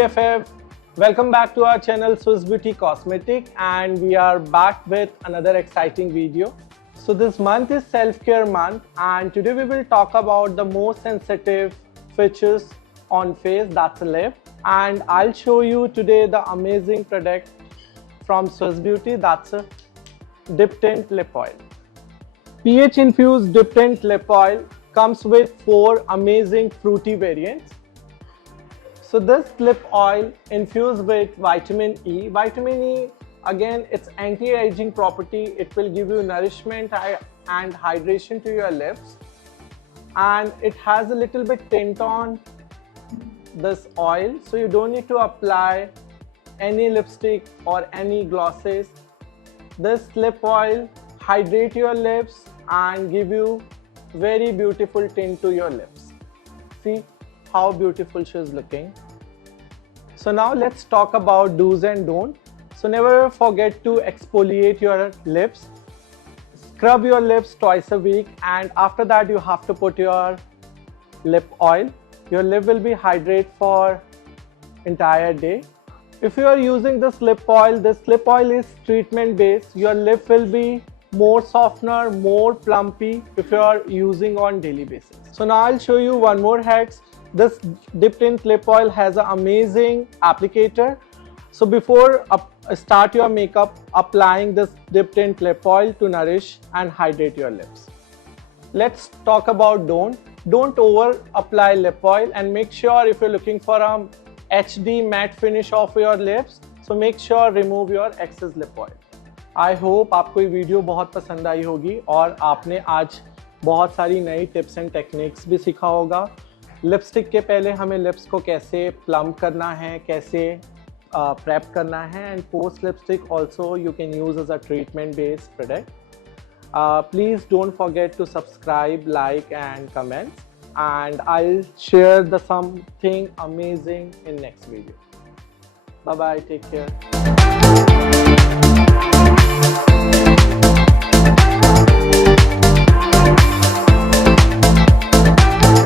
BFF, welcome back to our channel Swiss Beauty Cosmetic, and we are back with another exciting video. So this month is self-care month, and today we will talk about the most sensitive features on face, that's a lip. And I'll show you today the amazing product from Swiss Beauty, that's a dip tint lip oil. pH infused dip tint lip oil comes with 4 amazing fruity variants. So this lip oil infused with vitamin E. Vitamin E, again, it's anti-aging property. It will give you nourishment and hydration to your lips. And it has a little bit tint on this oil, so you don't need to apply any lipstick or any glosses. This lip oil hydrate your lips and give you very beautiful tint to your lips. See how beautiful she is looking. So now let's talk about do's and don'ts. So never forget to exfoliate your lips. Scrub your lips twice a week, and after that you have to put your lip oil. Your lip will be hydrated for entire day. If you are using this lip oil is treatment based. Your lip will be more softener, more plumpy if you are using on daily basis. So now I'll show you one more hacks. This dip tint lip oil has an amazing applicator. So before start your makeup, applying this dip tint lip oil to nourish and hydrate your lips. Let's talk about don't over apply lip oil, and make sure if you're looking for a HD matte finish of your lips, so make sure remove your excess lip oil. I hope आपको ये video बहुत पसंद आई होगी और आपने आज बहुत सारी नई टिप्स एंड टेक्निक्स भी सीखा होगा. लिपस्टिक के पहले हमें लिप्स को कैसे प्लम करना है, कैसे प्रेप करना है, and post lipstick also you can use as a treatment based product. Please don't forget to subscribe, like and comment, and I'll share the something amazing in next video. Bye bye, take care.